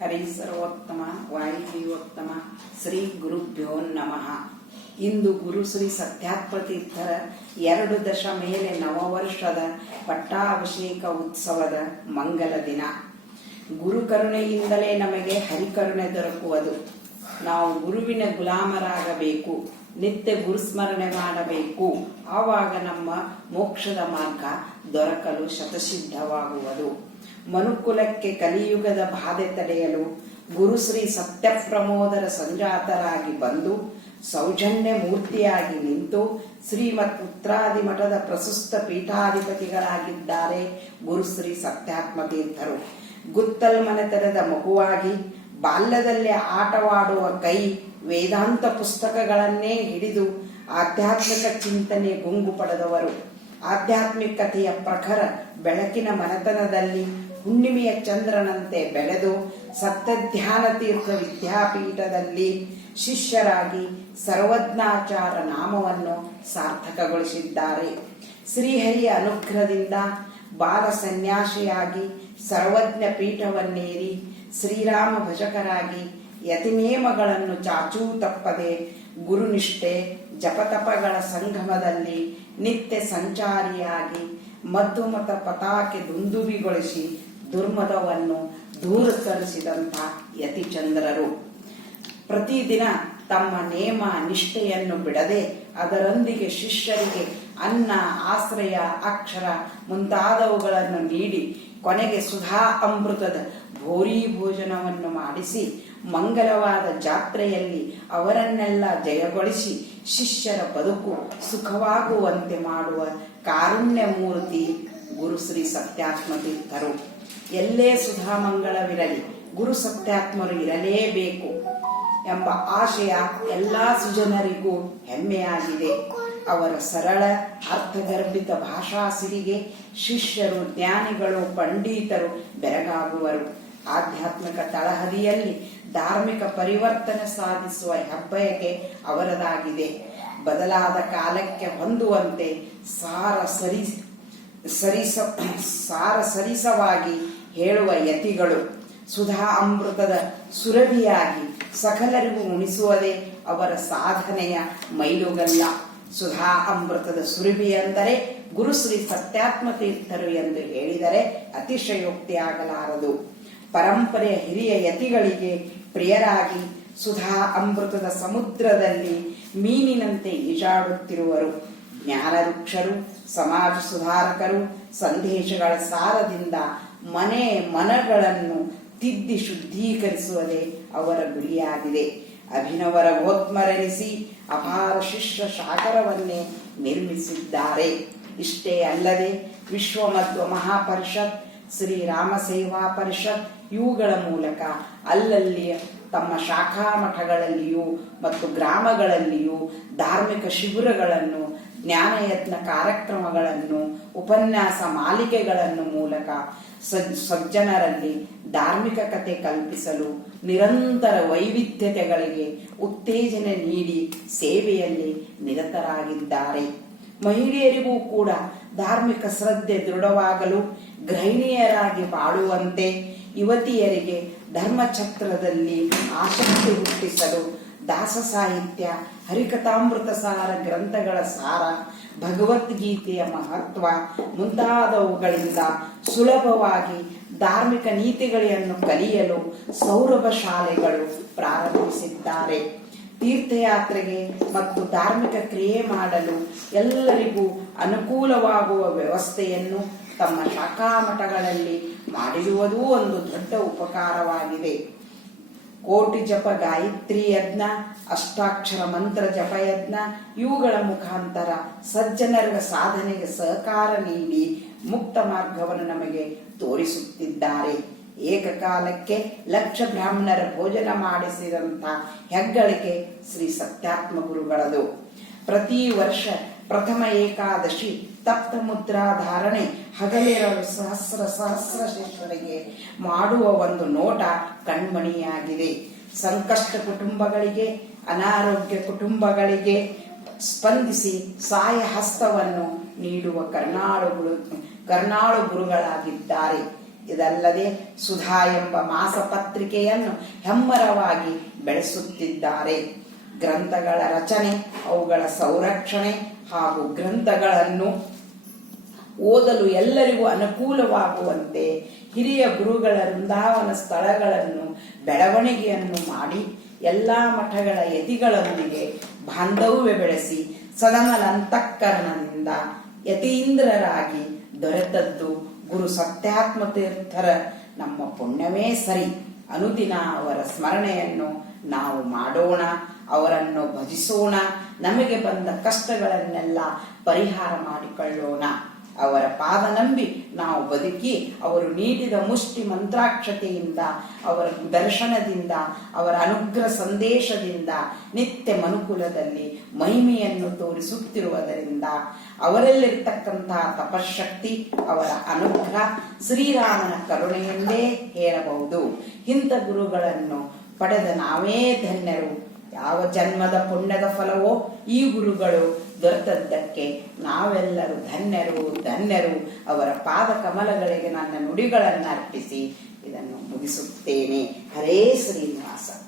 ಹರಿ ಸರ್ವೋತ್ತಮ ವಾಯುಜೀವೋತ್ತಮ ಶ್ರೀ ಗುರುಭ್ಯೋ ನಮಃ. ಇಂದು ಗುರು ಶ್ರೀ ಸತ್ಯಾತ್ಮ ತೀರ್ಥರ 2 ದಶ ಮೇಲೆ ನವವರ್ಷದ ಪಟ್ಟಾಭಿಷೇಕ ಉತ್ಸವದ ಮಂಗಲ ದಿನ. ಗುರು ಕರುಣೆಯಿಂದಲೇ ನಮಗೆ ಹರಿಕರುಣೆ ದೊರಕುವುದು. ನಾವು ಗುರುವಿನ ಗುಲಾಮರಾಗಬೇಕು, ನಿತ್ಯ ಗುರುಸ್ಮರಣೆ ಮಾಡಬೇಕು. ಆವಾಗ ನಮ್ಮ ಮೋಕ್ಷದ ಮಾರ್ಗ ದೊರಕಲು ಶತಸಿದ್ಧವಾಗುವುದು. ಮನುಕುಲಕ್ಕೆ ಕಲಿಯುಗದ ಬಾಧೆ ತಡೆಯಲು ಗುರುಶ್ರೀ ಸತ್ಯಪ್ರಮೋದರ ಸಂಜಾತರಾಗಿ ಬಂದು ಸೌಜನ್ಯ ಮೂರ್ತಿಯಾಗಿ ನಿಂತು ಶ್ರೀಮತ್ ಉತ್ರಾದಿ ಮಠದ ಪ್ರಶಸ್ತ ಪೀಠಾಧಿಪತಿಗಳಾಗಿದ್ದಾರೆ ಗುರುಶ್ರೀ ಸತ್ಯಾತ್ಮ ತೀರ್ಥರು. ಗುತ್ತಲ್ ಮನೆತನದ ಮಗುವಾಗಿ ಬಾಲ್ಯದಲ್ಲಿ ಆಟವಾಡುವ ಕೈ ವೇದಾಂತ ಪುಸ್ತಕಗಳನ್ನೇ ಹಿಡಿದು ಆಧ್ಯಾತ್ಮಿಕ ಚಿಂತನೆ ಗುಂಗು ಪಡೆದವರು. ಆಧ್ಯಾತ್ಮಿಕತೆಯ ಪ್ರಖರ ಬೆಳಕಿನ ಮನೆತನದಲ್ಲಿ ಹುಣ್ಣಿಮೆಯ ಚಂದ್ರನಂತೆ ಬೆಳೆದು ಸತ್ಯಧ್ಯಾನ ತೀರ್ಥ ವಿದ್ಯಾಪೀಠದಲ್ಲಿ ಶಿಷ್ಯರಾಗಿ ಸರ್ವಜ್ಞಾಚಾರ ನಾಮವನ್ನು ಸಾರ್ಥಕಗೊಳಿಸಿದ್ದಾರೆ. ಶ್ರೀಹರಿಯ ಅನುಗ್ರಹದಿಂದ ಬಾಲ ಸನ್ಯಾಸಿಯಾಗಿ ಸರ್ವಜ್ಞ ಪೀಠವನ್ನೇರಿ ಶ್ರೀರಾಮ ಭಜಕರಾಗಿ ಯತಿನೇಮಗಳನ್ನು ಚಾಚೂ ತಪ್ಪದೆ ಗುರುನಿಷ್ಠೆ ಜಪತಪಗಳ ಸಂಗಮದಲ್ಲಿ ನಿತ್ಯ ಸಂಚಾರಿಯಾಗಿ ಮಧುಮತ ಪತಾಕೆ ದುಂದುಬಿಗೊಳಿಸಿ ದುರ್ಮದವನ್ನು ದೂರ ಸರಿಸಿದಂಥ ಯತಿಚಂದ್ರರು. ಪ್ರತಿದಿನ ತಮ್ಮ ನೇಮ ನಿಷ್ಠೆಯನ್ನು ಬಿಡದೆ ಅದರೊಂದಿಗೆ ಶಿಷ್ಯರಿಗೆ ಅನ್ನ, ಆಶ್ರಯ, ಅಕ್ಷರ ಮುಂತಾದವುಗಳನ್ನು ನೀಡಿ ಕೊನೆಗೆ ಸುಧಾ ಅಮೃತದ ಭೋರಿ ಭೋಜನವನ್ನು ಮಾಡಿಸಿ ಮಂಗಲವಾದ ಜಾತ್ರೆಯಲ್ಲಿ ಅವರನ್ನೆಲ್ಲ ಜಯಗೊಳಿಸಿ ಶಿಷ್ಯರ ಬದುಕು ಸುಖವಾಗುವಂತೆ ಮಾಡುವ ಕಾರುಣ್ಯ ಮೂರ್ತಿ ಗುರುಶ್ರೀ ಸತ್ಯಾತ್ಮ ತೀರ್ಥರು. ಎಲ್ಲೇ ಸುಧಾಮಂಗಳವಿರಲಿ ಗುರು ಸತ್ಯಾತ್ಮರು ಇರಲೇಬೇಕು ಎಂಬ ಆಶಯ ಎಲ್ಲಾ ಸುಜನರಿಗೂ ಹೆಮ್ಮೆಯಾಗಿದೆ. ಅವರ ಸರಳ ಅರ್ಥಗರ್ಭಿತ ಭಾಷಾ ಸಿರಿಗೆ ಶಿಷ್ಯರು, ಜ್ಞಾನಿಗಳು, ಪಂಡಿತರು ಬೆರಗಾಗುವರು. ಆಧ್ಯಾತ್ಮಿಕ ತಳಹದಿಯಲ್ಲಿ ಧಾರ್ಮಿಕ ಪರಿವರ್ತನೆ ಸಾಧಿಸುವ ಹೆಬ್ಬಯಕೆ ಅವರದಾಗಿದೆ. ಬದಲಾದ ಕಾಲಕ್ಕೆ ಹೊಂದುವಂತೆ ಸಾರ ಸರಿಸವಾಗಿ ಹೇಳುವ ಯತಿಗಳು. ಸುಧಾ ಅಮೃತದ ಸುರಭಿಯಾಗಿ ಸಕಲರಿಗೂ ಉಣಿಸುವುದೇ ಅವರ ಸಾಧನೆಯ ಮೈಲುಗಲ್ಲ. ಸುಧಾ ಅಮೃತದ ಸುರಭಿ ಅಂದರೆ ಗುರುಶ್ರೀ ಸತ್ಯಾತ್ಮ ತೀರ್ಥರು ಎಂದು ಹೇಳಿದರೆ ಅತಿಶಯೋಕ್ತಿಯಾಗಲಾರದು. ಪರಂಪರೆಯ ಹಿರಿಯ ಯತಿಗಳಿಗೆ ಪ್ರಿಯರಾಗಿ ಸುಧಾ ಅಮೃತದ ಸಮುದ್ರದಲ್ಲಿ ಮೀನಿನಂತೆ ಈಜಾಡುತ್ತಿರುವರು. ಜ್ಞಾನವೃಕ್ಷರು, ಸಮಾಜ ಸುಧಾರಕರು, ಸಂದೇಶಗಳ ಸಾರದಿಂದ ಮನಗಳನ್ನು ತಿದ್ದಿ ಶುದ್ಧೀಕರಿಸುವುದೇ ಅವರ ಗುರಿಯಾಗಿದೆ. ಅಭಿನವರ ಗೋತ್ಮರೆನಿಸಿ ಅಪಾರ ಶಿಷ್ಯ ಶಾಖರವನ್ನೇ ನಿರ್ಮಿಸಿದ್ದಾರೆ. ಇಷ್ಟೇ ಅಲ್ಲದೆ ವಿಶ್ವಮಧ್ವ ಮಹಾಪರಿಷತ್, ಶ್ರೀರಾಮ ಸೇವಾ ಪರಿಷತ್ ಇವುಗಳ ಮೂಲಕ ಅಲ್ಲಲ್ಲಿ ತಮ್ಮ ಶಾಖಾ ಮಠಗಳಲ್ಲಿಯೂ ಮತ್ತು ಗ್ರಾಮಗಳಲ್ಲಿಯೂ ಧಾರ್ಮಿಕ ಶಿಬಿರಗಳನ್ನು, ಜ್ಞಾನಯತ್ನ ಕಾರ್ಯಕ್ರಮಗಳನ್ನು, ಉಪನ್ಯಾಸ ಮಾಲಿಕೆಗಳನ್ನು ಮೂಲಕ ಸಜ್ಜನರಲ್ಲಿ ಧಾರ್ಮಿಕ ಕತೆ ಕಲ್ಪಿಸಲು ನಿರಂತರ ವೈವಿಧ್ಯತೆಗಳಿಗೆ ಉತ್ತೇಜನ ನೀಡಿ ಸೇವೆಯಲ್ಲಿ ನಿರತರಾಗಿದ್ದಾರೆ. ಮಹಿಳೆಯರಿಗೂ ಕೂಡ ಧಾರ್ಮಿಕ ಶ್ರದ್ಧೆ ದೃಢವಾಗಲು, ಗೃಹಿಣಿಯರಾಗಿ ಬಾಳುವಂತೆ, ಯುವತಿಯರಿಗೆ ಧರ್ಮಛತ್ರದಲ್ಲಿ ಆಸಕ್ತಿ ಹುಟ್ಟಿಸಲು ದಾಸ ಸಾಹಿತ್ಯ, ಹರಿಕಥಾಮೃತ ಸಾರ ಗ್ರಂಥಗಳ ಸಾರ, ಭಗವದ್ಗೀತೆಯ ಮಹತ್ವ ಮುಂತಾದವುಗಳಿಂದ ಸುಲಭವಾಗಿ ಧಾರ್ಮಿಕ ನೀತಿಗಳನ್ನು ಕಲಿಯಲು ಸೌರಭ ಶಾಲೆಗಳು ಪ್ರಾರಂಭಿಸಿದ್ದಾರೆ. ತೀರ್ಥಯಾತ್ರೆಗೆ ಮತ್ತು ಧಾರ್ಮಿಕ ಕ್ರಿಯೆ ಮಾಡಲು ಎಲ್ಲರಿಗೂ ಅನುಕೂಲವಾಗುವ ವ್ಯವಸ್ಥೆಯನ್ನು ತಮ್ಮ ಶಾಖಾ ಮಠಗಳಲ್ಲಿ ಮಾಡಿರುವುದೂ ಒಂದು ದೊಡ್ಡ ಉಪಕಾರವಾಗಿದೆ. ಕೋಟಿ ಜಪ ಗಾಯತ್ರಿ ಯಜ್ಞ, ಅಷ್ಟಾಕ್ಷರ ಮಂತ್ರ ಜಪಯಜ್ಞ ಇವುಗಳ ಮುಖಾಂತರ ಸಜ್ಜನರ ಸಾಧನೆಗೆ ಸಹಕಾರ ನೀಡಿ ಮುಕ್ತ ಮಾರ್ಗವನ್ನು ನಮಗೆ ತೋರಿಸುತ್ತಿದ್ದಾರೆ. ಏಕಕಾಲಕ್ಕೆ ಲಕ್ಷ ಬ್ರಾಹ್ಮಣರ ಭೋಜನ ಮಾಡಿಸಿದಂಥ ಹೆಗ್ಗಳಿಕೆ ಶ್ರೀ ಸತ್ಯಾತ್ಮ ಗುರುಗಳದು. ಪ್ರತಿ ವರ್ಷ ಪ್ರಥಮ ಏಕಾದಶಿ ತಪ್ತ ಮುದ್ರಾಧಾರಣೆ ಹಗಲಿರಲು ಸಹಸ್ರ ಶಿಷ್ಯರಿಗೆ ಮಾಡುವ ಒಂದು ನೋಟ ಕಣ್ಮಣಿಯಾಗಿದೆ. ಸಂಕಷ್ಟ ಕುಟುಂಬಗಳಿಗೆ, ಅನಾರೋಗ್ಯ ಕುಟುಂಬಗಳಿಗೆ ಸ್ಪಂದಿಸಿ ಸಹಾಯ ಹಸ್ತವನ್ನು ನೀಡುವ ಕರ್ನಾಳು ಗುರುಗಳಾಗಿದ್ದಾರೆ. ಇದಲ್ಲದೆ ಸುಧಾ ಎಂಬ ಮಾಸಪತ್ರಿಕೆಯನ್ನು ಹೆಮ್ಮರವಾಗಿ ಬೆಳೆಸುತ್ತಿದ್ದಾರೆ. ಗ್ರಂಥಗಳ ರಚನೆ, ಅವುಗಳ ಸಂರಕ್ಷಣೆ ಹಾಗೂ ಗ್ರಂಥಗಳನ್ನು ಓದಲು ಎಲ್ಲರಿಗೂ ಅನುಕೂಲವಾಗುವಂತೆ ಹಿರಿಯ ಗುರುಗಳ ವೃಂದಾವನ ಸ್ಥಳಗಳನ್ನು ಬೆಳವಣಿಗೆಯನ್ನು ಮಾಡಿ ಎಲ್ಲ ಮಠಗಳ ಯತಿಗಳೊಂದಿಗೆ ಬಾಂಧವ್ಯ ಬೆಳೆಸಿ ಸದಮಲ ಅಂತಃಕರಣದಿಂದ ಯತೀಂದ್ರರಾಗಿ ದೊರೆತದ್ದು ಗುರು ಸತ್ಯಾತ್ಮ ತೀರ್ಥರ ನಮ್ಮ ಪುಣ್ಯವೇ ಸರಿ. ಅನುದಿನ ಅವರ ಸ್ಮರಣೆಯನ್ನು ನಾವು ಮಾಡೋಣ, ಅವರನ್ನು ಭಜಿಸೋಣ, ನಮಗೆ ಬಂದ ಕಷ್ಟಗಳನ್ನೆಲ್ಲ ಪರಿಹಾರ ಮಾಡಿಕೊಳ್ಳೋಣ. ಅವರ ಪಾದ ನಂಬಿ ನಾವು ಬದುಕಿ ಅವರು ನೀಡಿದ ಮುಷ್ಟಿ ಮಂತ್ರಾಕ್ಷತೆಯಿಂದ, ಅವರ ದರ್ಶನದಿಂದ, ಅವರ ಅನುಗ್ರಹ ಸಂದೇಶದಿಂದ ನಿತ್ಯ ಮನುಕುಲದಲ್ಲಿ ಮಹಿಮೆಯನ್ನು ತೋರಿಸುತ್ತಿರುವುದರಿಂದ ಅವರಲ್ಲಿರ್ತಕ್ಕಂತಹ ತಪಶಕ್ತಿ, ಅವರ ಅನುಗ್ರಹ, ಶ್ರೀರಾಮನ ಕರುಣೆಯೆಂದೇ ಹೇಳಬಹುದು. ಇಂಥ ಗುರುಗಳನ್ನು ಪಡೆದ ನಾವೇ ಧನ್ಯರು. ಯಾವ ಜನ್ಮದ ಪುಣ್ಯದ ಫಲವೋ ಈ ಗುರುಗಳು ದೊರೆತದ್ದಕ್ಕೆ ನಾವೆಲ್ಲರೂ ಧನ್ಯರು. ಅವರ ಪಾದ ಕಮಲಗಳಿಗೆ ನನ್ನ ನುಡಿಗಳನ್ನು ಅರ್ಪಿಸಿ ಇದನ್ನು ಮುಗಿಸುತ್ತೇನೆ. ಹರೇ ಶ್ರೀನಿವಾಸ.